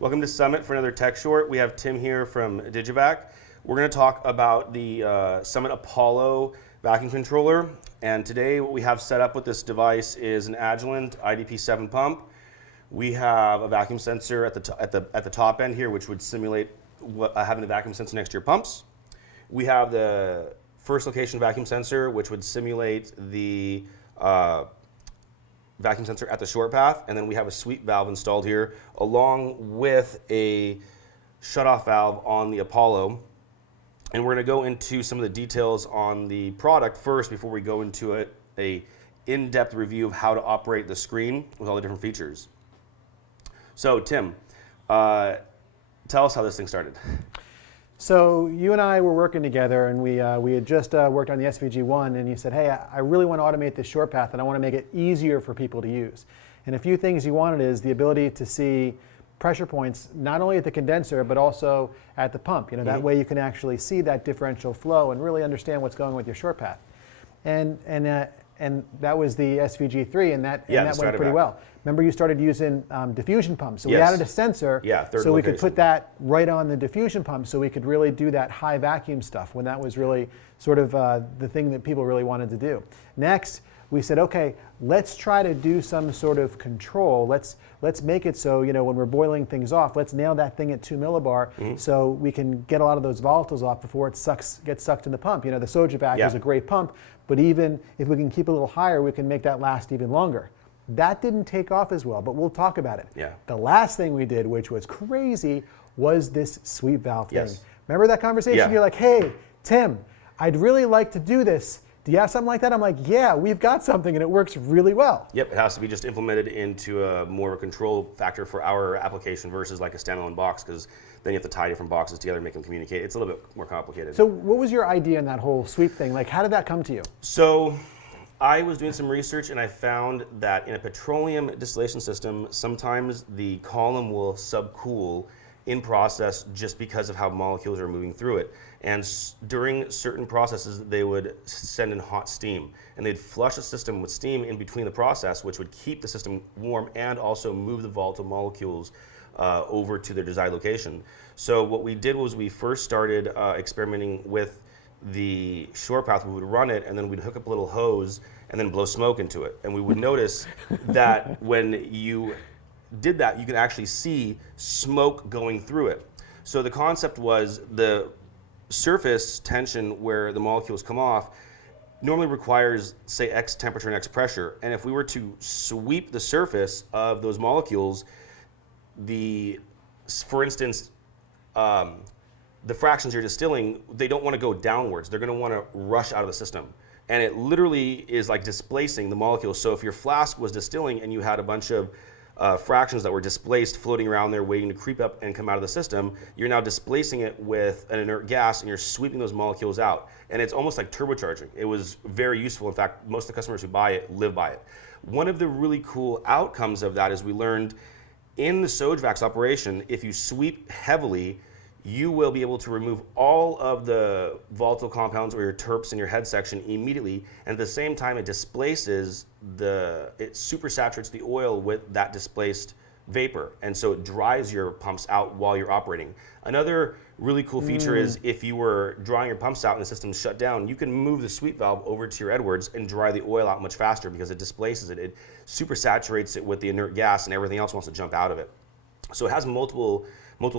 Welcome to Summit for another tech short. We have Tim here from Digivac. We're going to talk about the Summit Apollo vacuum controller. And today what we have set up with this device is an Agilent IDP7 pump. We have a vacuum sensor at the top end here, which would simulate having a vacuum sensor next to your pumps. We have the first location vacuum sensor, which would simulate the vacuum sensor at the short path, and then we have a sweep valve installed here, along with a shutoff valve on the Apollo. And we're going to go into some of the details on the product first before we go into a in-depth review of how to operate the screen with all the different features. So Tim, tell us how this thing started. So you and I were working together, and we had just worked on the SVG1, and you said, hey, I really want to automate this short path, and I want to make it easier for people to use. And a few things you wanted is the ability to see pressure points, not only at the condenser, but also at the pump. That way you can actually see that differential flow and really understand what's going on with your short path. And that was the SVG3, and that went pretty well. Remember, you started using diffusion pumps. So we added a sensor so we could put that right on the diffusion pump so we could really do that high vacuum stuff when that was really sort of the thing that people really wanted to do. Next, we said, okay, let's try to do some sort of control. Let's make it so, when we're boiling things off, let's nail that thing at 2 millibar so we can get a lot of those volatiles off before it gets sucked in the pump. The Sojovac is a great pump, but even if we can keep it a little higher, we can make that last even longer. That didn't take off as well, but we'll talk about it. Yeah. The last thing we did, which was crazy, was this sweep valve thing. Yes. Remember that conversation? Yeah. You're like, hey, Tim, I'd really like to do this. Do you have something like that? I'm like, yeah, we've got something, and it works really well. Yep, it has to be just implemented into a more of a control factor for our application versus like a standalone box, because then you have to tie different boxes together and make them communicate. It's a little bit more complicated. So what was your idea in that whole sweep thing? Like, how did that come to you? So I was doing some research, and I found that in a petroleum distillation system, sometimes the column will subcool in process just because of how molecules are moving through it. And during certain processes, they would send in hot steam, and they'd flush the system with steam in between the process, which would keep the system warm and also move the volatile molecules over to their desired location. So what we did was we first started experimenting with the short path. We would run it, and then we'd hook up a little hose and then blow smoke into it. And we would notice that when you did that, you could actually see smoke going through it. So the concept was the surface tension where the molecules come off normally requires, say, X temperature and X pressure. And if we were to sweep the surface of those molecules, for instance, the fractions you're distilling, they don't want to go downwards. They're going to want to rush out of the system. And it literally is like displacing the molecules. So if your flask was distilling and you had a bunch of fractions that were displaced floating around there waiting to creep up and come out of the system, you're now displacing it with an inert gas and you're sweeping those molecules out. And it's almost like turbocharging. It was very useful. In fact, most of the customers who buy it live by it. One of the really cool outcomes of that is we learned in the Sojavac's operation, if you sweep heavily, you will be able to remove all of the volatile compounds or your terps in your head section immediately, and at the same time it displaces it supersaturates the oil with that displaced vapor, and so it dries your pumps out while you're operating. Another really cool feature is if you were drying your pumps out and the system's shut down, you can move the sweep valve over to your Edwards and dry the oil out much faster because it displaces it. It supersaturates it with the inert gas and everything else wants to jump out of it. So it has multiple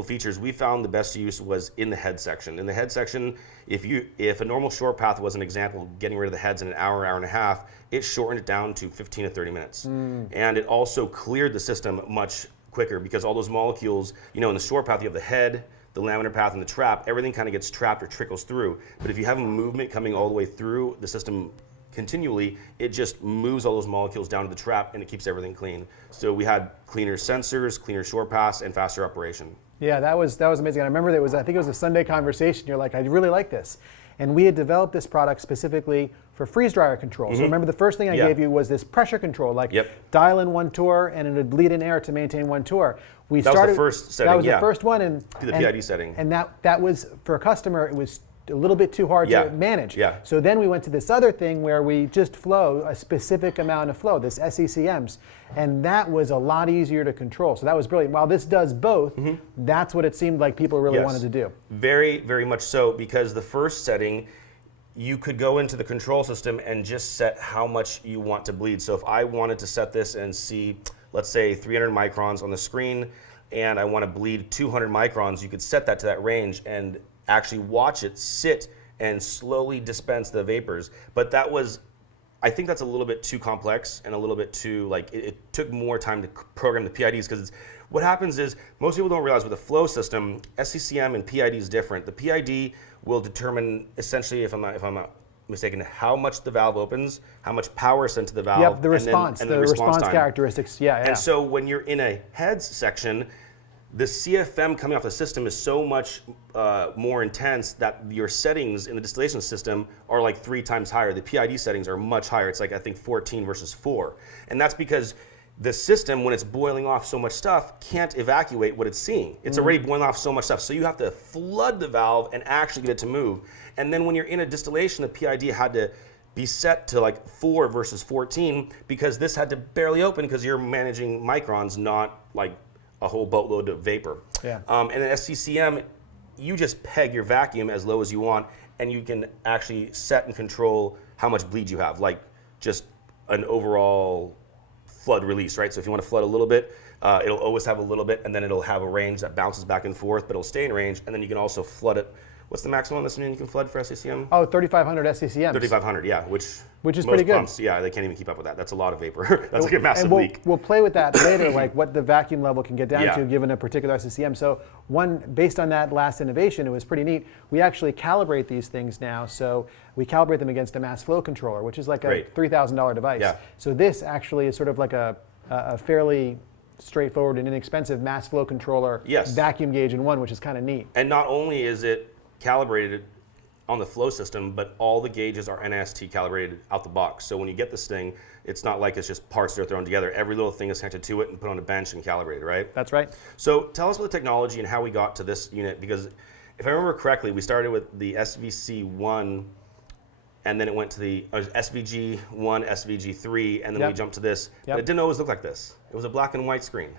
features. We found the best use was in the head section. In the head section, if a normal short path was an example, getting rid of the heads in an hour and a half, it shortened it down to 15 to 30 minutes. And it also cleared the system much quicker because all those molecules, in the short path, you have the head, the laminar path, and the trap. Everything kind of gets trapped or trickles through. But if you have a movement coming all the way through the system continually, it just moves all those molecules down to the trap and it keeps everything clean. So we had cleaner sensors, cleaner short paths, and faster operation. Yeah, that was amazing. I remember I think it was a Sunday conversation. You're like, I really like this. And we had developed this product specifically for freeze dryer control. So remember the first thing I gave you was this pressure control, like dial in 1 torr and it would bleed in air to maintain 1 torr. That was the first setting. That was the first one. The PID setting. And that was, for a customer, it was a little bit too hard Yeah. to manage. Yeah. So then we went to this other thing where we just flow a specific amount of flow, this SECMs, and that was a lot easier to control. So that was brilliant. While this does both, that's what it seemed like people really Yes. wanted to do. Very, very much so, because the first setting, you could go into the control system and just set how much you want to bleed. So if I wanted to set this and see, let's say 300 microns on the screen, and I want to bleed 200 microns, you could set that to that range and actually watch it sit and slowly dispense the vapors. But that was, I think that's a little bit too complex and a little bit too, like, it took more time to program the PIDs, because what happens is, most people don't realize with a flow system, SCCM and PID is different. The PID will determine, essentially, if I'm not mistaken, how much the valve opens, how much power is sent to the valve, Yep, the response, and the response time. characteristics, yeah. And so when you're in a heads section, the CFM coming off the system is so much more intense that your settings in the distillation system are like 3 times higher. The PID settings are much higher. It's like, I think, 14 versus 4. And that's because the system, when it's boiling off so much stuff, can't evacuate what it's seeing. It's already boiling off so much stuff. So you have to flood the valve and actually get it to move. And then when you're in a distillation, the PID had to be set to like 4 versus 14, because this had to barely open, because you're managing microns, not like a whole boatload of vapor. Yeah. And then SCCM, you just peg your vacuum as low as you want, and you can actually set and control how much bleed you have, like just an overall flood release, right? So if you want to flood a little bit, it'll always have a little bit, and then it'll have a range that bounces back and forth, but it'll stay in range, and then you can also flood it. What's the maximum on this you can flood for SCCM? Oh, 3,500 SCCMs. 3,500, yeah, which is most pretty good. pumps, yeah, they can't even keep up with that. That's a lot of vapor. That's like a massive and leak. We'll play with that later, like what the vacuum level can get down Yeah. to given a particular SCCM. So based on that last innovation, it was pretty neat. We actually calibrate these things now. So we calibrate them against a mass flow controller, which is like Great. a $3,000 device. Yeah. So this actually is sort of like a fairly straightforward and inexpensive mass flow controller Yes. vacuum gauge in one, which is kind of neat. And not only is it calibrated on the flow system, but all the gauges are NIST calibrated out the box. So when you get this thing, it's not like it's just parts that are thrown together. Every little thing is connected to it and put on a bench and calibrated, right? That's right. So tell us about the technology and how we got to this unit, because if I remember correctly, we started with the SVC1, and then it went to the SVG1, SVG3, and then we Yep. jumped to this. Yep. But it didn't always look like this. It was a black and white screen.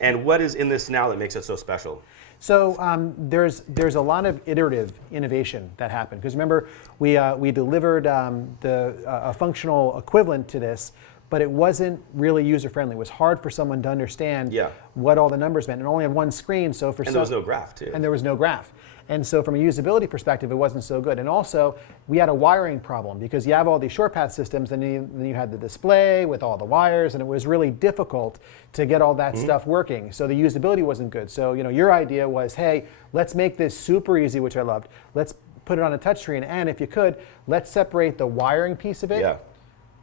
And what is in this now that makes it so special? So there's a lot of iterative innovation that happened, because remember we delivered a functional equivalent to this, but it wasn't really user friendly. It was hard for someone to understand what all the numbers meant, and only had one screen. So for And there was no graph too. and there was no graph. And so from a usability perspective, it wasn't so good. And also, we had a wiring problem, because you have all these short path systems, and then you had the display with all the wires, and it was really difficult to get all that stuff working. So the usability wasn't good. So your idea was, hey, let's make this super easy, which I loved. Let's put it on a touchscreen, and if you could, let's separate the wiring piece of it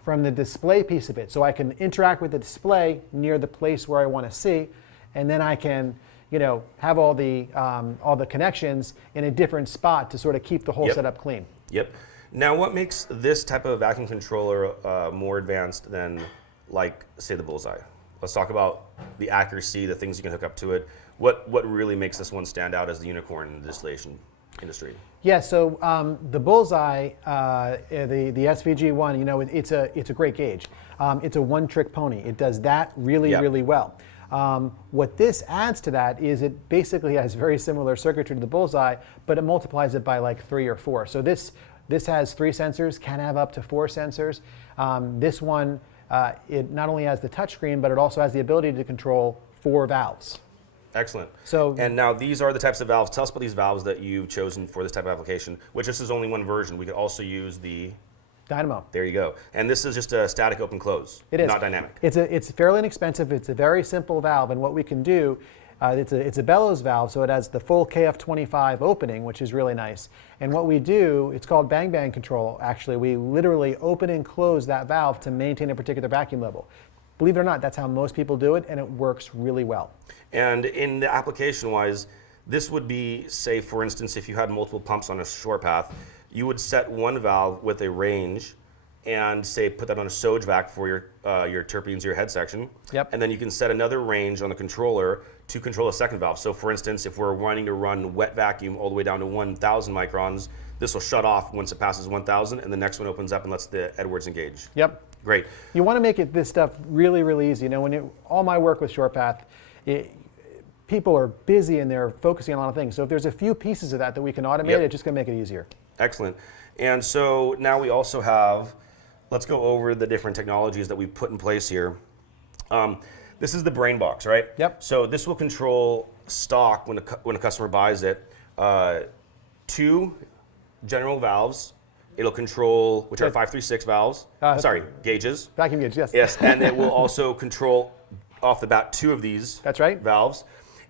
from the display piece of it, so I can interact with the display near the place where I want to see, and then I can have all the connections in a different spot to sort of keep the whole setup clean. Yep. Now, what makes this type of vacuum controller more advanced than, like, say, the Bullseye? Let's talk about the accuracy, the things you can hook up to it. What really makes this one stand out as the unicorn in the distillation industry? Yeah. So the Bullseye, the SVG1, it's a great gauge. It's a one-trick pony. It does that really well. What this adds to that is it basically has very similar circuitry to the Bullseye, but it multiplies it by like 3 or 4. So this has 3 sensors, can have up to 4 sensors. This one, it not only has the touchscreen, but it also has the ability to control 4 valves. Excellent. So, and now these are the types of valves. Tell us about these valves that you've chosen for this type of application, which this is only one version. We could also use the Dynamo. There you go. And this is just a static open close. It is. Not dynamic. It's fairly inexpensive. It's a very simple valve, and what we can do, it's a bellows valve, so it has the full KF25 opening, which is really nice. And what we do, it's called bang bang control, actually. We literally open and close that valve to maintain a particular vacuum level. Believe it or not, that's how most people do it, and it works really well. And in the application-wise, this would be, say, for instance, if you had multiple pumps on a shore path, you would set one valve with a range and, say, put that on a Soj vac for your terpenes, your head section. Yep. And then you can set another range on the controller to control a second valve. So for instance, if we're wanting to run wet vacuum all the way down to 1,000 microns, this will shut off once it passes 1,000, and the next one opens up and lets the Edwards engage. Yep. Great. You want to make this stuff really, really easy. You know, all my work with ShorePath, people are busy and they're focusing on a lot of things. So if there's a few pieces of that we can automate, it's just going to make it easier. Excellent. And so now we also have, let's go over the different technologies that we've put in place here. This is the Brainbox, right? Yep. So this will control stock when a customer buys it. 2 general valves. It'll control, which are 536 valves. Gauges. Vacuum gauge, yes. Yes, and it will also control off the bat 2 of these. That's right. Valves.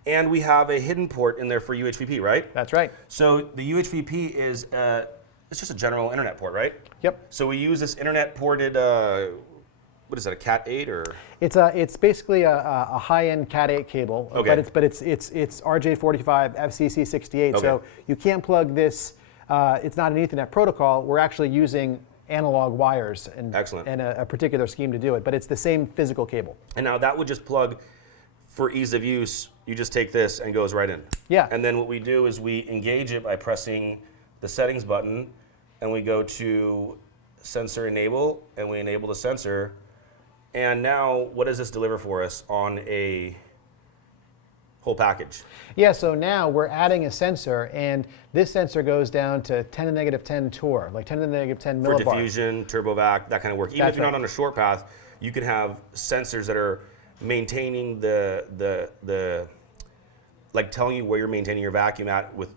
And we have a hidden port in there for UHVP, right? That's right. So the UHVP is it's just a general internet port, right? Yep. So we use this internet ported, what is that, a Cat 8 or? It's basically a high-end Cat 8 cable, Okay. but it's RJ45 FCC 68. Okay. So you can't plug this. It's not an Ethernet protocol. We're actually using analog wires and Excellent. and a particular scheme to do it, but it's the same physical cable. And now that would just plug, for ease of use, you just take this and it goes right in. Yeah. And then what we do is we engage it by pressing the settings button, and we go to sensor enable, and we enable the sensor. And now what does this deliver for us on a whole package? Yeah, so now we're adding a sensor, and this sensor goes down to 10 to the negative 10 torr, like 10 to the negative 10 For millibar. diffusion, turbovac, that kind of work. Even if you're not on a short path, you can have sensors that are maintaining like telling you where you're maintaining your vacuum at with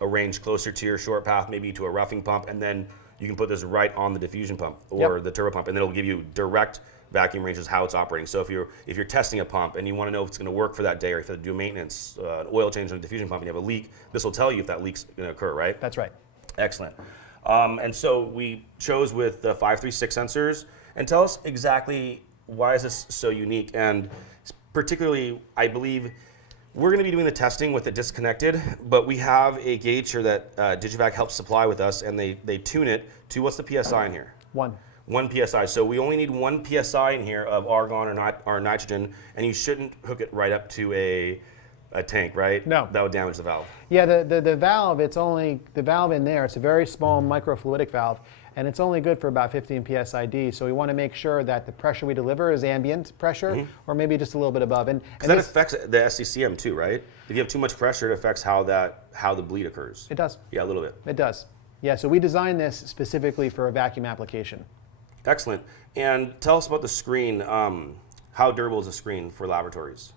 a range closer to your short path, maybe to a roughing pump, and then you can put this right on the diffusion pump or the turbo pump, and it'll give you direct vacuum ranges, how it's operating. So if you're testing a pump and you want to know if it's going to work for that day, or if you have to do maintenance, an oil change on a diffusion pump, and you have a leak, this will tell you if that leak's going to occur, right? That's right. Excellent. And so we chose with the 536 sensors. And tell us exactly why is this so unique, and particularly, I believe, we're going to be doing the testing with it disconnected, but we have a gauge here that Digivac helps supply with us, and they tune it to, what's the PSI in here? 1. 1 PSI. So we only need 1 PSI in here of argon or nitrogen, and you shouldn't hook it right up to a tank, right? No. That would damage the valve. Yeah, the valve, it's only, the valve in there, it's a very small microfluidic valve, and it's only good for about 15 PSID, so we want to make sure that the pressure we deliver is ambient pressure, or maybe just a little bit above. And that affects the SCCM too, right? If you have too much pressure, it affects how the bleed occurs. It does. Yeah, a little bit. It does. Yeah, so we designed this specifically for a vacuum application. Excellent. And tell us about the screen. How durable is the screen for laboratories?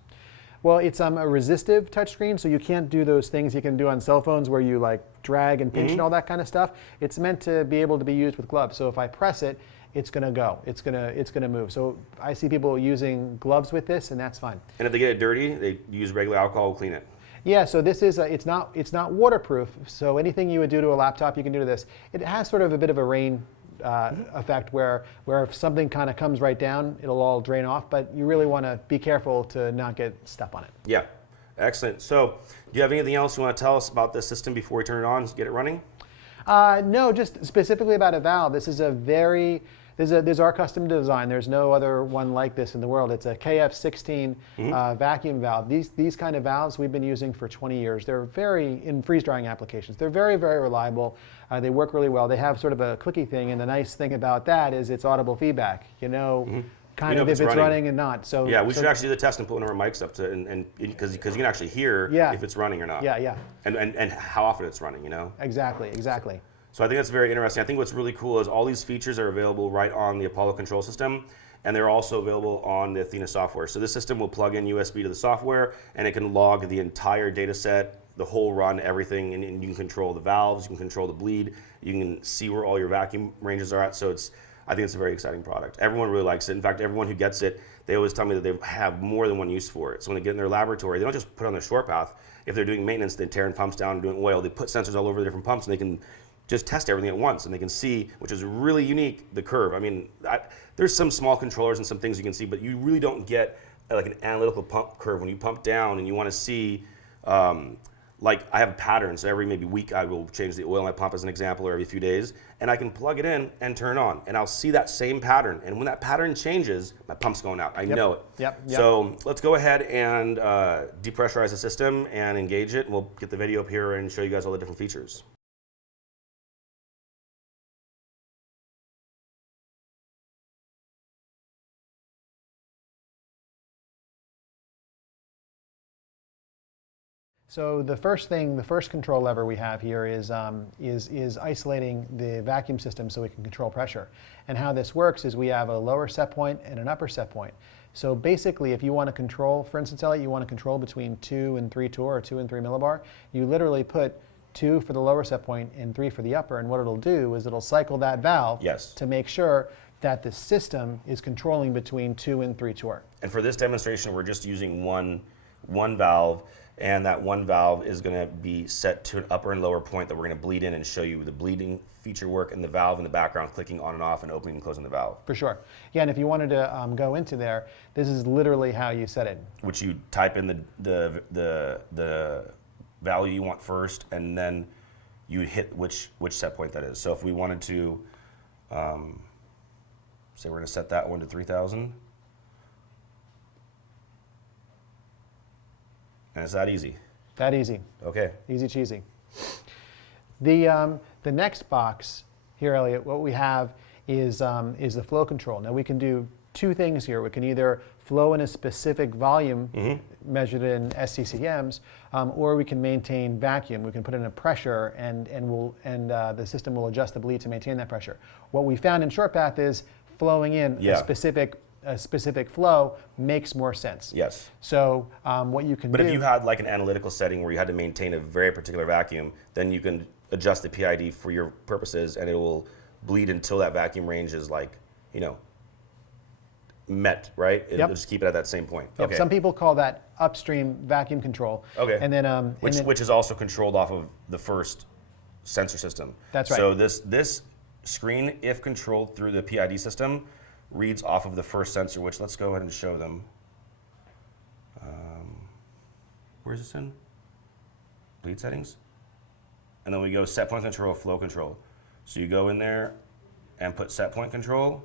Well, it's a resistive touchscreen, so you can't do those things you can do on cell phones where you like drag and pinch and all that kind of stuff. It's meant to be able to be used with gloves. So if I press it, it's going to go. It's going to move. So I see people using gloves with this, and that's fine. And if they get it dirty, they use regular alcohol to clean it. Yeah, so this is it's not waterproof. So anything you would do to a laptop, you can do to this. It has sort of a bit of a rain effect where if something kind of comes right down, it'll all drain off, but you really want to be careful to not get stuff on it. Yeah, excellent. So do you have anything else you want to tell us about this system before we turn it on, get it running? No, just specifically about a valve. This is there's our custom design. There's no other one like this in the world. It's a KF16 vacuum valve. These kind of valves we've been using for 20 years. They're in freeze drying applications. They're very, very reliable. They work really well. They have sort of a clicky thing, and the nice thing about that is it's audible feedback. You know, kind of if it's running and not. So yeah, we should actually do the test and put one of our mics up to, and because you can actually hear if it's running or not. Yeah. And how often it's running, you know. Exactly. So I think that's very interesting. I think what's really cool is all these features are available right on the Apollo control system, and they're also available on the Athena software. So this system will plug in USB to the software, and it can log the entire data set, the whole run, everything, and you can control the valves, you can control the bleed, you can see where all your vacuum ranges are at. So I think it's a very exciting product. Everyone really likes it. In fact, everyone who gets it, they always tell me that they have more than one use for it. So when they get in their laboratory, they don't just put it on their short path. If they're doing maintenance, they're tearing pumps down and doing oil, they put sensors all over the different pumps, and they can just test everything at once, and they can see, which is really unique, the curve. I mean, there's some small controllers and some things you can see, but you really don't get like an analytical pump curve when you pump down and you want to see like I have patterns. So every maybe week I will change the oil in my pump as an example, or every few days, and I can plug it in and turn it on, and I'll see that same pattern. And when that pattern changes, my pump's going out. I know it. Yep. So let's go ahead and depressurize the system and engage it. And we'll get the video up here and show you guys all the different features. So the first control lever we have here is isolating the vacuum system so we can control pressure. And how this works is we have a lower set point and an upper set point. So basically, if you want to control, for instance, Elliot, you want to control between 2 and 3 torr or 2 and 3 millibar, you literally put 2 for the lower set point and 3 for the upper. And what it'll do is it'll cycle that valve to make sure that the system is controlling between 2 and 3 torr. And for this demonstration, we're just using one valve. And that one valve is going to be set to an upper and lower point that we're going to bleed in and show you the bleeding feature work and the valve in the background clicking on and off and opening and closing the valve. For sure. Yeah, and if you wanted to go into there, this is literally how you set it. Which you type in the value you want first, and then you hit which set point that is. So if we wanted to, say we're going to set that one to 3,000. And it's that easy. That easy. Okay. Easy cheesy. The next box here, Elliot, what we have is the flow control. Now we can do 2 things here. We can either flow in a specific volume measured in SCCMs, or we can maintain vacuum. We can put in a pressure, and the system will adjust the bleed to maintain that pressure. What we found in ShortPath is flowing in a specific flow makes more sense. Yes. So what you can do... But if you had like an analytical setting where you had to maintain a very particular vacuum, then you can adjust the PID for your purposes, and it will bleed until that vacuum range is like, met, right? It'll just keep it at that same point. Yep. Okay. Some people call that upstream vacuum control. Okay. And then which is also controlled off of the first sensor system. That's right. So this screen, if controlled through the PID system, reads off of the first sensor, which let's go ahead and show them. Where's this in? Bleed settings. And then we go set point control, flow control. So you go in there and put set point control.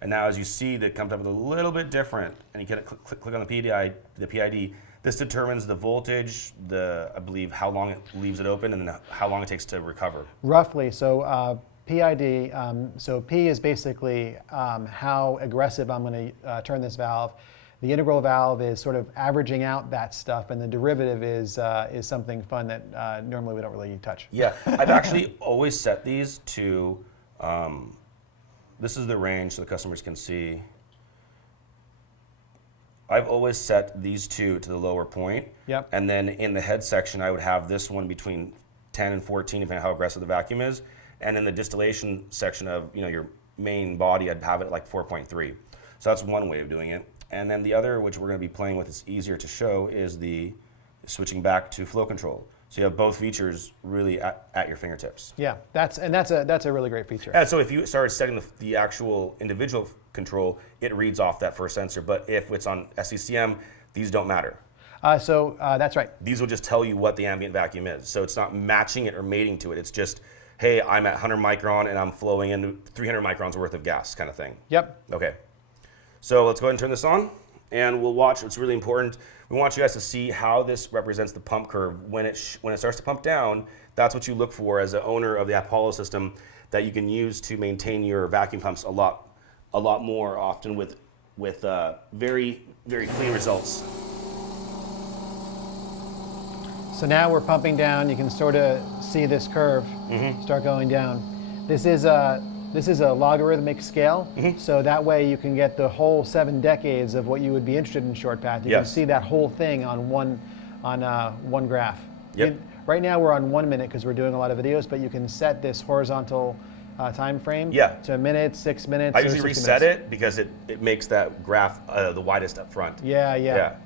And now as you see, that comes up with a little bit different. And you can click on the PID. This determines the voltage, I believe how long it leaves it open, and then how long it takes to recover. Roughly. So PID, so P is basically how aggressive I'm going to turn this valve. The integral valve is sort of averaging out that stuff, and the derivative is something fun that normally we don't really touch. Yeah, I've actually always set these to, this is the range so the customers can see. I've always set these 2 to the lower point. Yep. And then in the head section, I would have this one between 10 and 14, depending on how aggressive the vacuum is. And in the distillation section of your main body, I'd have it at like 4.3. So that's one way of doing it. And then the other, which we're going to be playing with, is easier to show, is the switching back to flow control. So you have both features really at your fingertips. Yeah, that's a really great feature. And so if you started setting the actual individual control, it reads off that first sensor. But if it's on SCCM, these don't matter. That's right. These will just tell you what the ambient vacuum is. So it's not matching it or mating to it. It's just, hey, I'm at 100 micron and I'm flowing into 300 microns worth of gas kind of thing. Yep. Okay. So let's go ahead and turn this on, and we'll watch. It's really important. We want you guys to see how this represents the pump curve. When it starts to pump down, that's what you look for as an owner of the Apollo system that you can use to maintain your vacuum pumps a lot more often with very, very clean results. So now we're pumping down. You can sort of see this curve start going down. This is a logarithmic scale, so that way you can get the whole 7 decades of what you would be interested in ShortPath. You can see that whole thing on one graph. Yep. Right now we're on 1 minute because we're doing a lot of videos, but you can set this horizontal time frame to a minute, 6 minutes. I usually reset it because it makes that graph the widest up front. Yeah.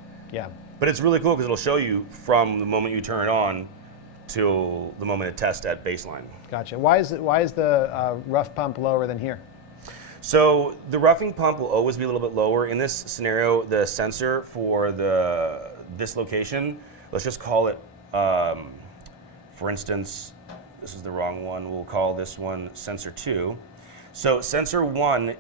But it's really cool because it'll show you from the moment you turn it on till the moment it tests at baseline. Gotcha. Why is the rough pump lower than here? So the roughing pump will always be a little bit lower. In this scenario, the sensor for this location, let's just call it For instance, this is the wrong one. We'll call this one sensor 2. So sensor 1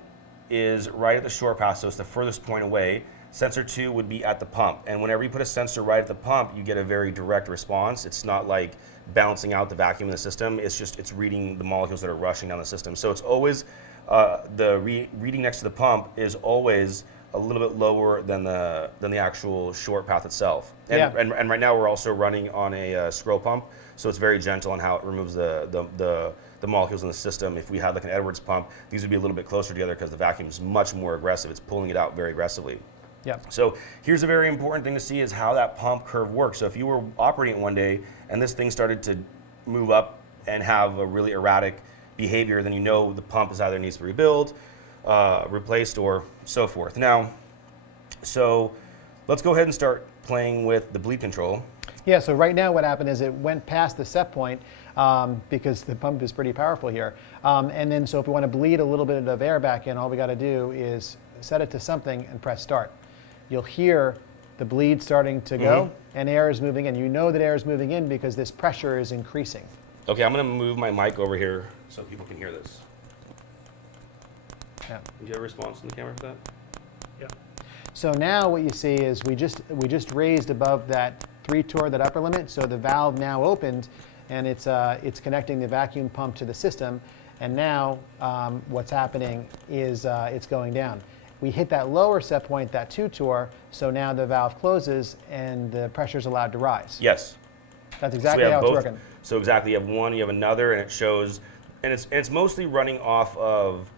is right at the short path, so it's the furthest point away. Sensor 2 would be at the pump. And whenever you put a sensor right at the pump, you get a very direct response. It's not like balancing out the vacuum in the system. It's reading the molecules that are rushing down the system. So it's always, reading next to the pump is always a little bit lower than the actual short path itself. And right now we're also running on a scroll pump, so it's very gentle on how it removes the molecules in the system. If we had like an Edwards pump, these would be a little bit closer together because the vacuum is much more aggressive. It's pulling it out very aggressively. Yeah. So here's a very important thing to see is how that pump curve works. So if you were operating it one day and this thing started to move up and have a really erratic behavior, then you know the pump is either needs to be rebuilt, replaced, or so forth. Now, so let's go ahead and start playing with the bleed control. Yeah, so right now what happened is it went past the set point because the pump is pretty powerful here. And then so if we want to bleed a little bit of air back in, all we got to do is set it to something and press start. You'll hear the bleed starting to go and air is moving in. You know that air is moving in because this pressure is increasing. Okay, I'm going to move my mic over here so people can hear this. Yeah. Do you have a response on the camera for that? Yeah. So now what you see is we just raised above that 3 torr, that upper limit, so the valve now opened and it's connecting the vacuum pump to the system, and now what's happening is it's going down. We hit that lower set point, that 2 torr, so now the valve closes and the pressure is allowed to rise. Yes. That's exactly how it's working. So exactly, you have one, you have another, and it shows, and it's mostly running off of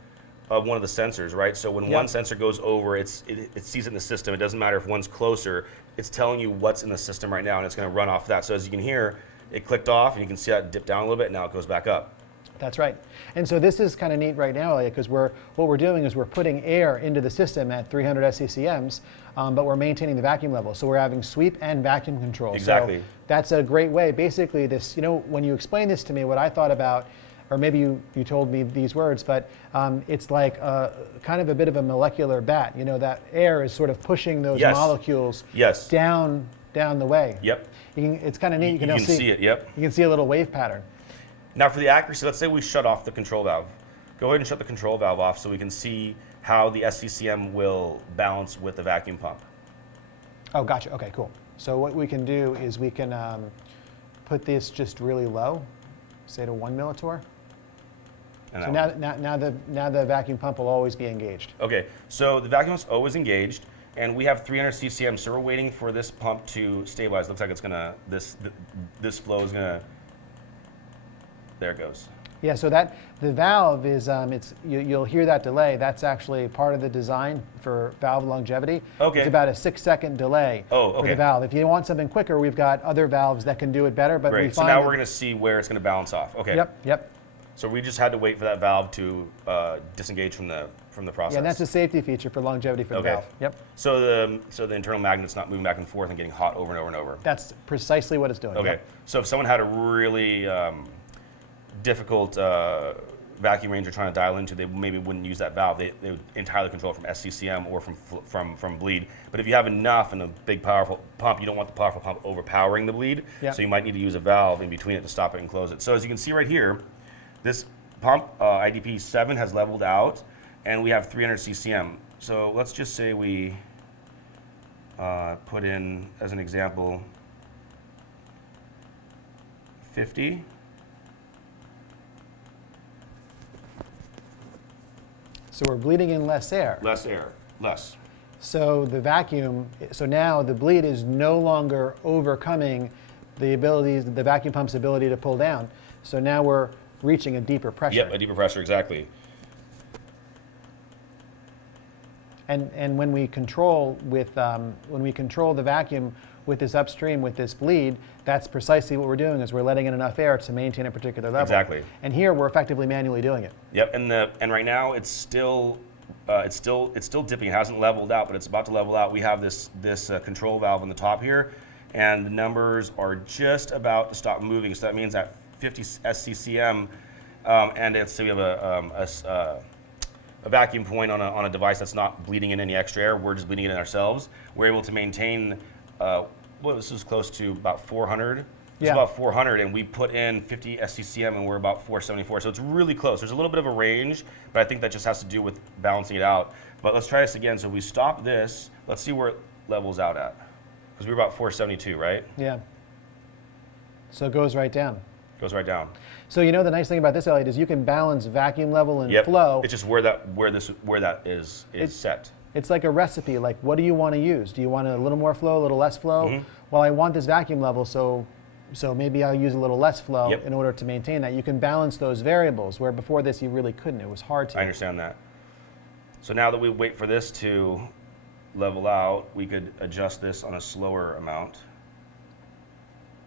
one of the sensors, right? So when one sensor goes over, it sees it in the system. It doesn't matter if one's closer. It's telling you what's in the system right now, and it's going to run off that. So as you can hear, it clicked off, and you can see that dip down a little bit, and now it goes back up. That's right. And so this is kind of neat right now, Elliot, because what we're doing is we're putting air into the system at 300 SCCMs, but we're maintaining the vacuum level. So we're having sweep and vacuum control. Exactly. So that's a great way. Basically, this, when you explain this to me, what I thought about, or maybe you told me these words, but it's like kind of a bit of a molecular bat. That air is sort of pushing those molecules down the way. Yep. It's kind of neat. You can see it, yep. You can see a little wave pattern. Now for the accuracy, let's say we shut off the control valve. Go ahead and shut the control valve off so we can see how the SCCM will balance with the vacuum pump. Oh, gotcha. Okay, cool. So what we can do is we can put this just really low, say to 1 millitorr. So now the vacuum pump will always be engaged. Okay, so the vacuum is always engaged, and we have 300 CCM, so we're waiting for this pump to stabilize. Looks like it's gonna, this flow is gonna, there it goes. Yeah, so that the valve is, you'll hear that delay. That's actually part of the design for valve longevity. Okay. It's about a 6-second delay for the valve. If you want something quicker, we've got other valves that can do it better. But great. So now we're going to see where it's going to balance off. Okay. Yep. So we just had to wait for that valve to disengage from the process. Yeah, and that's a safety feature for longevity for the valve. Yep. So the internal magnet's not moving back and forth and getting hot over and over and over. That's precisely what it's doing. Okay. Yep. So if someone had a really difficult vacuum range they're trying to dial into, they maybe wouldn't use that valve. They would entirely control it from SCCM or from bleed. But if you have enough in a big powerful pump, you don't want the powerful pump overpowering the bleed. Yep. So you might need to use a valve in between it to stop it and close it. So as you can see right here, this pump IDP 7 has leveled out, and we have 300 CCM. So let's just say we put in, as an example, 50. So we're bleeding in less air. Less air, less. So the vacuum, so now the bleed is no longer overcoming the vacuum pump's ability to pull down. So now we're reaching a deeper pressure. Yep, a deeper pressure, exactly. And when we control the vacuum with this upstream, with this bleed, that's precisely what we're doing, is we're letting in enough air to maintain a particular level. Exactly. And here we're effectively manually doing it. Yep, and right now it's still dipping. It hasn't leveled out, but it's about to level out. We have this control valve on the top here, and the numbers are just about to stop moving. So that means at 50 SCCM, and so we have a vacuum point on a device that's not bleeding in any extra air. We're just bleeding it in ourselves. We're able to maintain, this is close to about 400 It's about 400, and we put in 50 SCCM, and we're about 474. So it's really close. There's a little bit of a range, but I think that just has to do with balancing it out. But let's try this again. So if we stop this, let's see where it levels out at. Because we're about 472, right? Yeah. So it goes right down. Goes right down. So you know the nice thing about this, Elliot, is you can balance vacuum level and flow. It's just where that is set. It's like a recipe. Like, what do you want to use? Do you want a little more flow, a little less flow? Well, I want this vacuum level, so maybe I'll use a little less flow in order to maintain that. You can balance those variables, where before this you really couldn't. It was hard to. I understand that. So now that we wait for this to level out, we could adjust this on a slower amount.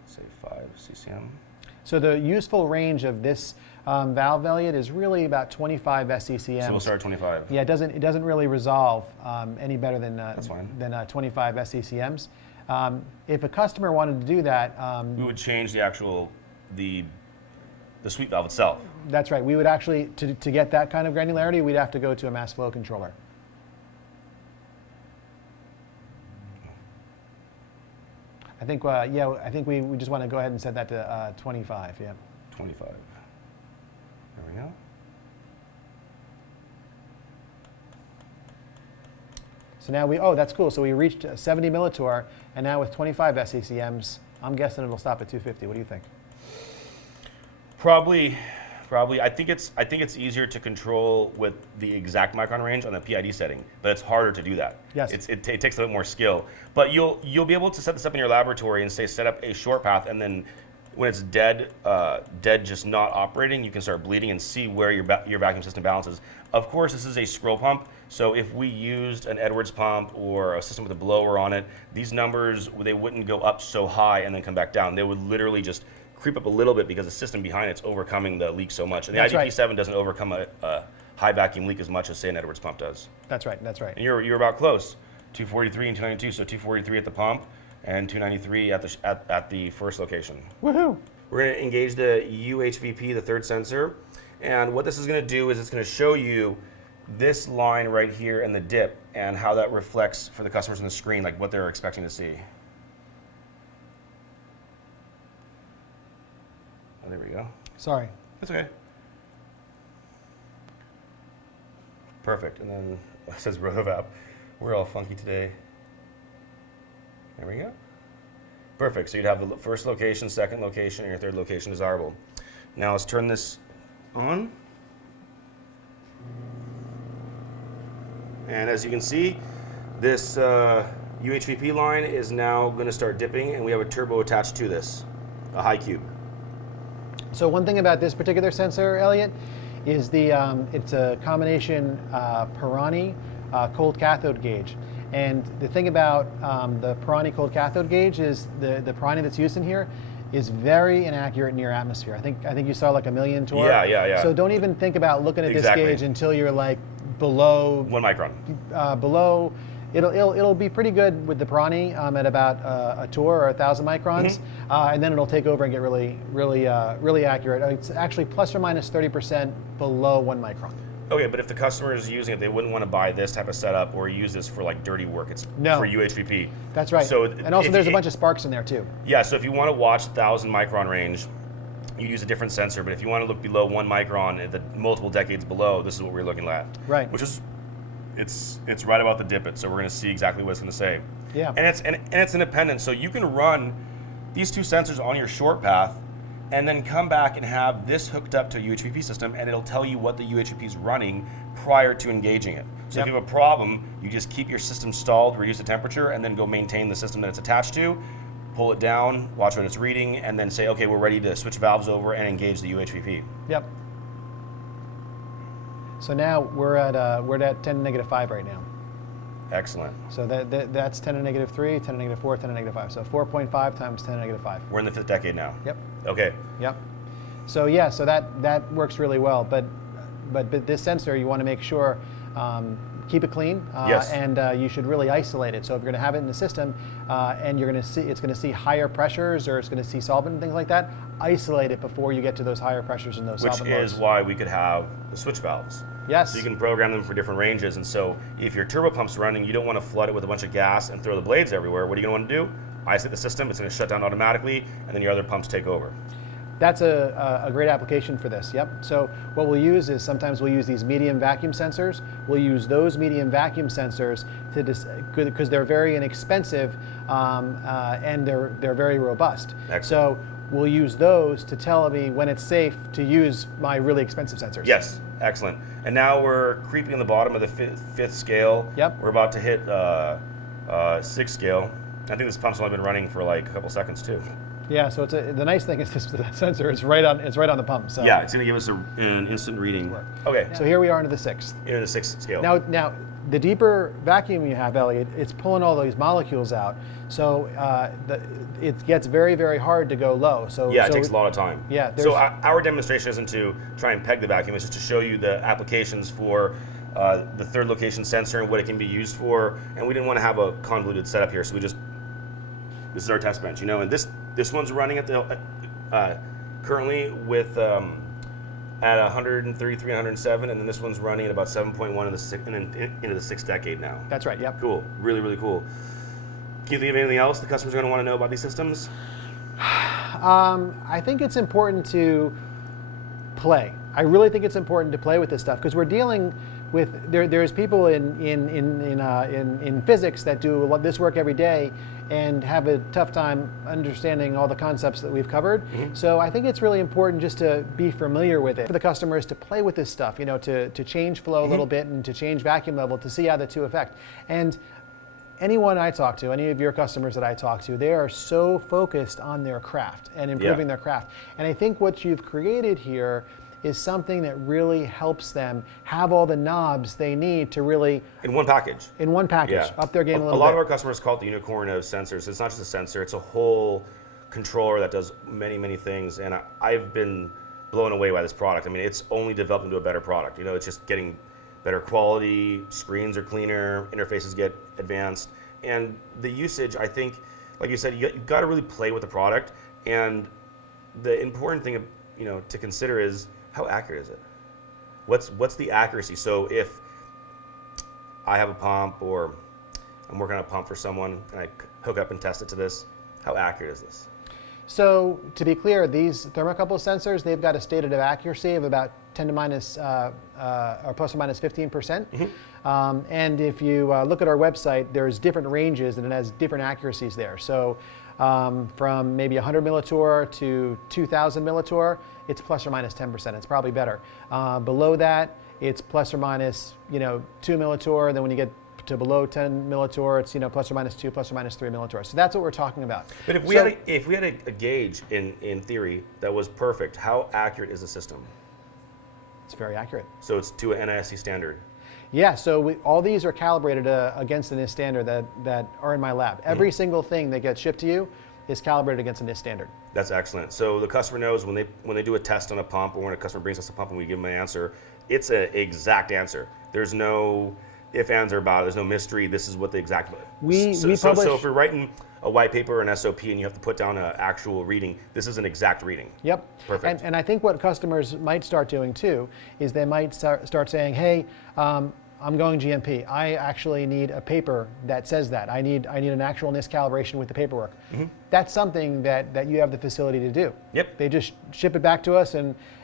Say 5 CCM. So the useful range of this valve, Elliot, is really about 25 SCCM. So we'll start at 25. Yeah, it doesn't really resolve any better than 25 SCCMs. If a customer wanted to do that, we would change the sweep valve itself. That's right. We would actually, to get that kind of granularity, we'd have to go to a mass flow controller. I think, I think we just want to go ahead and set that to 25. Yeah. 25. There we go. So now that's cool. So we reached 70 millitorr, and now with 25 SCCMs, I'm guessing it'll stop at 250. What do you think? Probably. I think it's easier to control with the exact micron range on the PID setting, but it's harder to do that. Yes. It takes a little more skill. But you'll be able to set this up in your laboratory and say set up a short path, and then when it's dead, just not operating, you can start bleeding and see where your vacuum system balances. Of course, this is a scroll pump, so if we used an Edwards pump or a system with a blower on it, these numbers, they wouldn't go up so high and then come back down. They would literally just creep up a little bit because the system behind it's overcoming the leak so much. And the IDP7 doesn't overcome a high vacuum leak as much as, say, an Edwards pump does. That's right. And you're about close. 243 and 292, so 243 at the pump and 293 at the first location. Woohoo! We're going to engage the UHVP, the third sensor, and what this is going to do is it's going to show you this line right here and the dip and how that reflects for the customers on the screen, like what they're expecting to see. Oh, there we go. Sorry. That's okay. Perfect. And then it says Rotovap. We're all funky today. There we go. Perfect. So you'd have the first location, second location, and your third location desirable. Now let's turn this on. And as you can see, this UHVP line is now going to start dipping, and we have a turbo attached to this, a high cube. So one thing about this particular sensor, Elliot, is it's a combination Pirani cold cathode gauge. And the thing about the Pirani cold cathode gauge is the Pirani that's used in here is very inaccurate near atmosphere. I think you saw like 1 million torr. Yeah. So don't even think about looking at this gauge until you're like below 1 micron. Below. It'll be pretty good with the Pirani at about a torr or 1,000 microns, and then it'll take over and get really accurate. It's actually plus or minus 30% below 1 micron. Okay, but if the customer is using it, they wouldn't want to buy this type of setup or use this for like dirty work. It's for UHVP. That's right. So and also there's a bunch of sparks in there too. Yeah, so if you want to watch 1,000 micron range, you use a different sensor. But if you want to look below 1 micron, at the multiple decades below, this is what we're looking at. Right. Which is, it's right about the dip it. So we're going to see exactly what it's going to say. Yeah. And it's independent. So you can run these two sensors on your short path, and then come back and have this hooked up to a UHVP system, and it'll tell you what the UHVP is running prior to engaging it. So if you have a problem, you just keep your system stalled, reduce the temperature, and then go maintain the system that it's attached to, pull it down, watch what it's reading, and then say, okay, we're ready to switch valves over and engage the UHVP. Yep. So now we're at 10 to negative 5 right now. Excellent. So that's 10 to negative 3, 10 to negative 4, 10 to negative 5. So 4.5 times 10 to negative 5. We're in the 5th decade now. Yep. Okay. Yep. So yeah, so that works really well. But this sensor, you want to make sure, keep it clean, yes. And you should really isolate it. So if you're going to have it in the system, and it's going to see higher pressures or it's going to see solvent and things like that, isolate it before you get to those higher pressures and those solvent loads. Which is why we could have the switch valves. Yes. So you can program them for different ranges, and so if your turbo pump's running, you don't want to flood it with a bunch of gas and throw the blades everywhere. What are you going to want to do? isolate the system, it's going to shut down automatically, and then your other pumps take over. That's a great application for this, yep. So what we'll use is sometimes we'll use these medium vacuum sensors. We'll use those medium vacuum sensors because they're very inexpensive and they're very robust. Excellent. So we'll use those to tell me when it's safe to use my really expensive sensors. Yes, excellent. And now we're creeping on the bottom of the fifth scale. Yep. We're about to hit sixth scale. I think this pump's only been running for like a couple seconds too. Yeah, so the nice thing is the sensor is right on the pump. So yeah, it's going to give us an instant reading. Okay. So here we are into the sixth. Into the sixth scale. Now, the deeper vacuum you have, Elliot, it's pulling all these molecules out. So it gets very, very hard to go low. So yeah, it takes a lot of time. Yeah. So our demonstration isn't to try and peg the vacuum. It's just to show you the applications for the third location sensor and what it can be used for. And we didn't want to have a convoluted setup here, so this is our test bench, and this one's running at the currently with at 133, 107, and then this one's running at about 7.1 into the sixth decade now. That's right. Yep. Cool. Really, really cool. Can you think of anything else the customers are going to want to know about these systems? I think it's important to play. I really think it's important to play with this stuff because we're dealing with there's people in physics that do this work every day and have a tough time understanding all the concepts that we've covered. Mm-hmm. So I think it's really important just to be familiar with it. For the customers to play with this stuff, to change flow a little bit and to change vacuum level to see how the two affect. And anyone I talk to, any of your customers that I talk to, they are so focused on their craft and improving their craft. And I think what you've created here is something that really helps them have all the knobs they need to really... In one package. Up their game a little bit. A lot of our customers call it the unicorn of sensors. It's not just a sensor, it's a whole controller that does many, many things. And I've been blown away by this product. I mean, it's only developed into a better product. It's just getting better quality, screens are cleaner, interfaces get advanced. And the usage, I think, like you said, you've got to really play with the product. And the important thing, to consider is, how accurate is it? What's the accuracy? So if I have a pump or I'm working on a pump for someone and I hook up and test it to this, how accurate is this? So to be clear, these thermocouple sensors, they've got a stated accuracy of about 10 to minus or plus or minus 15%. Mm-hmm. And if you look at our website, there's different ranges and it has different accuracies there. So from maybe 100 millitorr to 2,000 millitorr, it's plus or minus 10%. It's probably better. Below that, it's plus or minus 2 millitorr. Then when you get to below 10 millitorr, it's plus or minus 2, plus or minus 3 millitorr. So that's what we're talking about. But if we had a gauge in theory that was perfect, how accurate is the system? It's very accurate. So it's to an NIST standard. Yeah, so all these are calibrated against the NIST standard that are in my lab. Every single thing that gets shipped to you is calibrated against a NIST standard. That's excellent. So the customer knows when they do a test on a pump, or when a customer brings us a pump and we give them an answer, it's an exact answer. There's no if, ands, or about. There's no mystery. This is what the exact. So if you're writing a white paper or an SOP and you have to put down an actual reading, this is an exact reading. Yep. Perfect. And I think what customers might start doing too is they might start saying, hey, I'm going GMP. I actually need a paper that says that. I need an actual NIST calibration with the paperwork. Mm-hmm. That's something that you have the facility to do. Yep. They just ship it back to us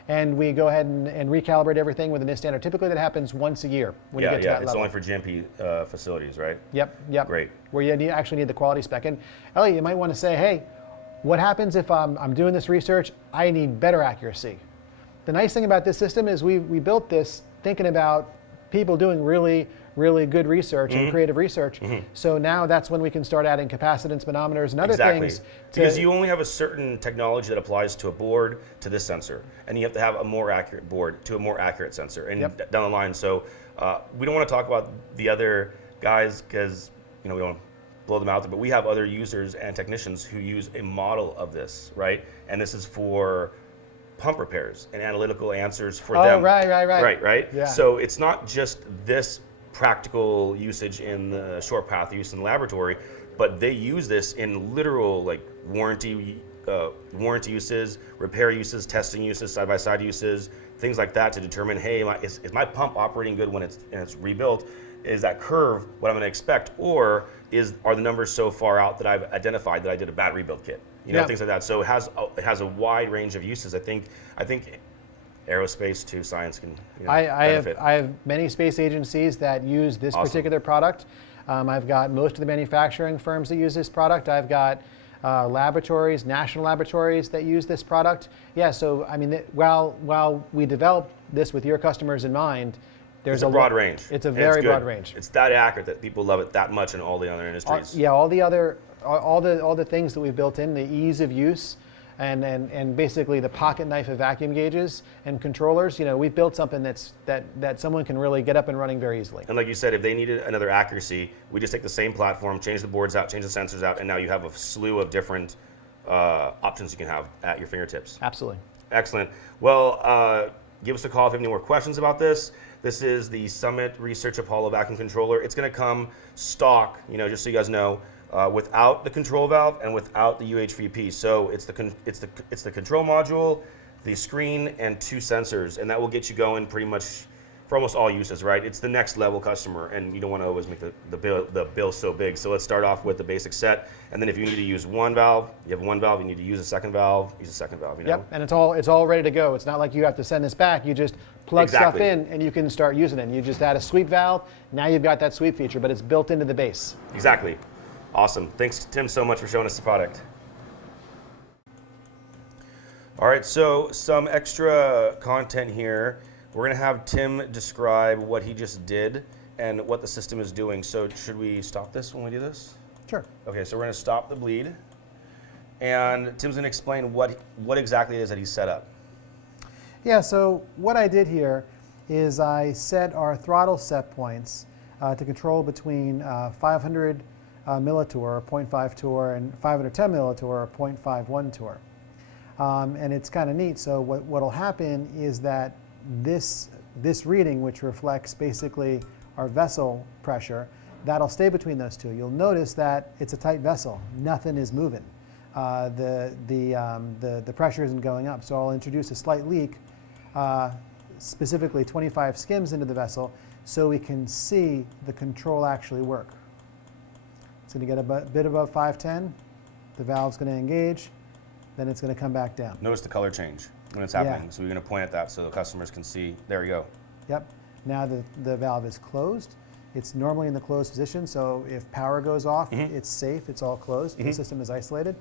and we go ahead and recalibrate everything with a NIST standard. Typically that happens once a year when you get to that level. It's only for GMP facilities, right? Yep. Great. Where you actually need the quality spec. And Elliot, you might want to say, hey, what happens if I'm doing this research? I need better accuracy. The nice thing about this system is we built this thinking about people doing really, really good research and creative research. Mm-hmm. So now that's when we can start adding capacitance manometers and other things. Because you only have a certain technology that applies to a board, to this sensor. And you have to have a more accurate board to a more accurate sensor and down the line. So we don't want to talk about the other guys because we don't want to blow them out there, but we have other users and technicians who use a model of this, right? And this is for pump repairs and analytical answers for them. Right. Yeah. So it's not just this practical usage in the short path use in the laboratory, but they use this in literal warranty uses, repair uses, testing uses, side-by-side uses, things like that to determine, hey, is my pump operating good when it's rebuilt? is that curve what I'm going to expect, or are the numbers so far out that I've identified that I did a bad rebuild kit? You know, things like that. So it has a wide range of uses. I think aerospace too, science can benefit. I have many space agencies that use this particular product. I've got most of the manufacturing firms that use this product. I've got laboratories, national laboratories that use this product. Yeah, so I mean, while we develop this with your customers in mind, there's a broad range. It's a very broad range. It's that accurate that people love it that much in all the other industries. All the things that we've built in, the ease of use, and basically the pocket knife of vacuum gauges and controllers. You know, we've built something that someone can really get up and running very easily. And like you said, if they needed another accuracy, we just take the same platform, change the boards out, change the sensors out, and now you have a slew of different options you can have at your fingertips. Absolutely. Excellent. Well, give us a call if you have any more questions about this. This is the Summit Research Apollo vacuum controller. It's going to come stock, just so you guys know, without the control valve and without the UHVP. So it's the control module, the screen, and 2 sensors, and that will get you going pretty much for almost all uses, right? It's the next level customer, and you don't want to always make the bill so big. So let's start off with the basic set, and then if you need to use one valve, you have one valve. You need to use a second valve, use a second valve. Yep, and it's all ready to go. It's not like you have to send this back. You just plug stuff in, and you can start using it. You just add a sweep valve. Now you've got that sweep feature, but it's built into the base. Exactly. Awesome. Thanks, Tim, so much for showing us the product. All right, so some extra content here. We're going to have Tim describe what he just did and what the system is doing. So should we stop this when we do this? Sure. Okay, so we're going to stop the bleed. And Tim's going to explain what exactly it is that he set up. Yeah, so what I did here is I set our throttle set points to control between 500 millitorr, or 0.5 torr, and 510 millitorr, or 0.51 torr. And it's kind of neat. So what will happen is that this reading, which reflects basically our vessel pressure, that'll stay between those two. You'll notice that it's a tight vessel. Nothing is moving. The pressure isn't going up. So I'll introduce a slight leak, specifically 25 skims into the vessel, so we can see the control actually work. It's going to get a bit above 510. The valve's going to engage. Then it's going to come back down. Notice the color change when it's happening. So we're going to point at that so the customers can see. There we go. Yep. Now the valve is closed. It's normally in the closed position, so if power goes off, it's safe. It's all closed. The system is isolated.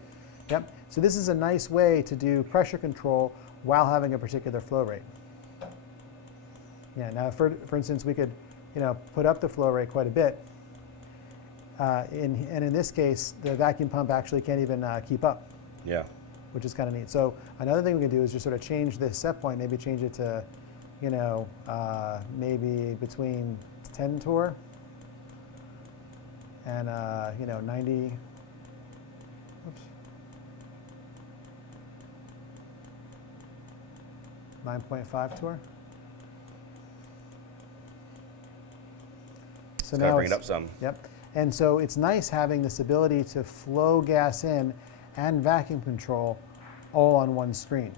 Yep. So this is a nice way to do pressure control while having a particular flow rate. Yeah. Now, for instance, we could, put up the flow rate quite a bit. And in this case, the vacuum pump actually can't even keep up. Yeah. Which is kind of neat. So another thing we can do is just sort of change this set point, maybe change it to, maybe between 10 torr and 90. Oops. 9.5 torr. So now bring it up some. Yep. And so it's nice having this ability to flow gas in and vacuum control all on one screen.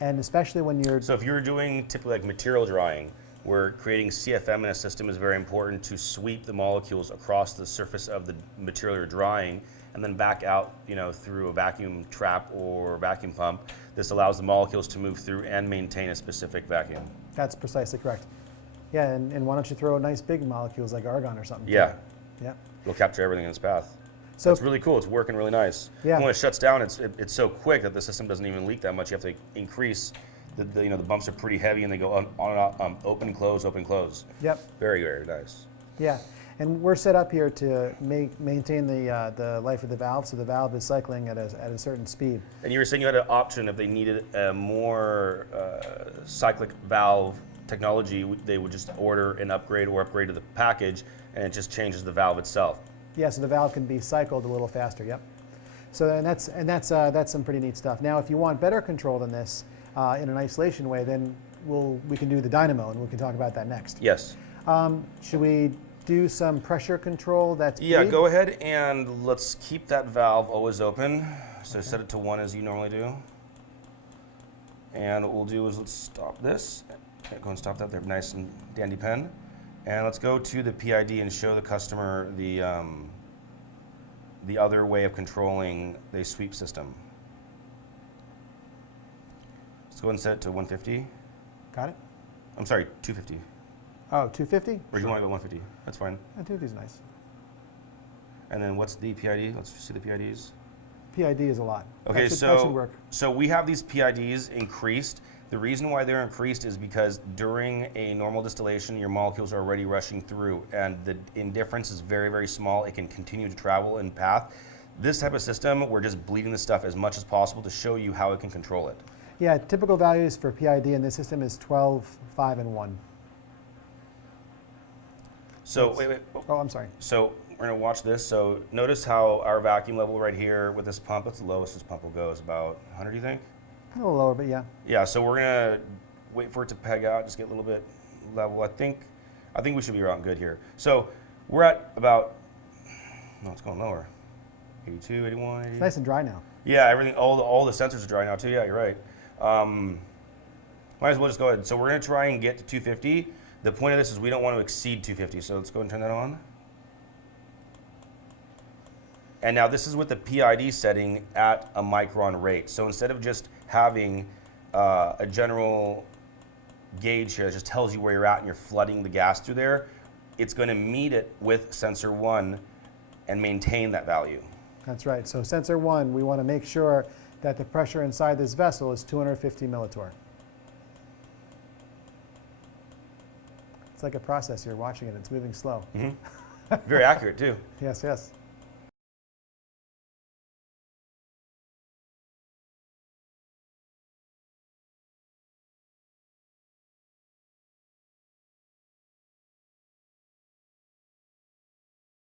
And especially when you're... So if you're doing typically like material drying, where creating CFM in a system is very important to sweep the molecules across the surface of the material you're drying and then back out, through a vacuum trap or vacuum pump. This allows the molecules to move through and maintain a specific vacuum. That's precisely correct. Yeah, and why don't you throw nice big molecules like argon or something? Yeah. Yeah. It'll capture everything in its path. So it's really cool. It's working really nice. Yeah. And when it shuts down, it's so quick that the system doesn't even leak that much. You have to increase. The bumps are pretty heavy and they go on and off, open, close, open, close. Yep. Very, very nice. Yeah, and we're set up here to maintain the life of the valve, so the valve is cycling at a certain speed. And you were saying you had an option if they needed a more cyclic valve technology, they would just order an upgrade or upgrade to the package, and it just changes the valve itself. Yeah, so the valve can be cycled a little faster. Yep. So that's some pretty neat stuff. Now, if you want better control than this in an isolation way, then we can do the dynamo, and we can talk about that next. Yes. Should we do some pressure control? Yeah. Go ahead and let's keep that valve always open. So okay. Set it to 1 as you normally do. And what we'll do is let's stop this. Go and stop that there, nice and dandy pen. And let's go to the PID and show the customer the other way of controlling the sweep system. Let's go ahead and set it to 150. Got it? I'm sorry, 250. Oh, 250? Or do you want to go 150? That's fine. 250 is nice. And then what's the PID? Let's see the PIDs. PID is a lot. Okay, that should work. so we have these PIDs increased. The reason why they're increased is because during a normal distillation, your molecules are already rushing through, and the indifference is very, very small. It can continue to travel in path. This type of system, we're just bleeding the stuff as much as possible to show you how it can control it. Yeah, typical values for PID in this system is 12, 5, and 1. So, wait. Oh, I'm sorry. So we're gonna watch this. So notice how our vacuum level right here with this pump, that's the lowest this pump will go, is about 100, you think? A little lower, but yeah. Yeah, so we're gonna wait for it to peg out, just get a little bit level. I think we should be around good here. So we're at about, no, it's going lower. 82, 81, 80. It's nice and dry now. Yeah, everything, all the sensors are dry now too. Yeah, you're right. Might as well just go ahead. So we're gonna try and get to 250. The point of this is we don't want to exceed 250. So let's go ahead and turn that on. And now this is with the PID setting at a micron rate. So instead of just having a general gauge here that just tells you where you're at and you're flooding the gas through there, it's going to meet it with sensor 1 and maintain that value. That's right. So sensor 1, we want to make sure that the pressure inside this vessel is 250 millitorr. It's like a process. You're watching it. It's moving slow. Mm-hmm. Very accurate too. Yes, yes.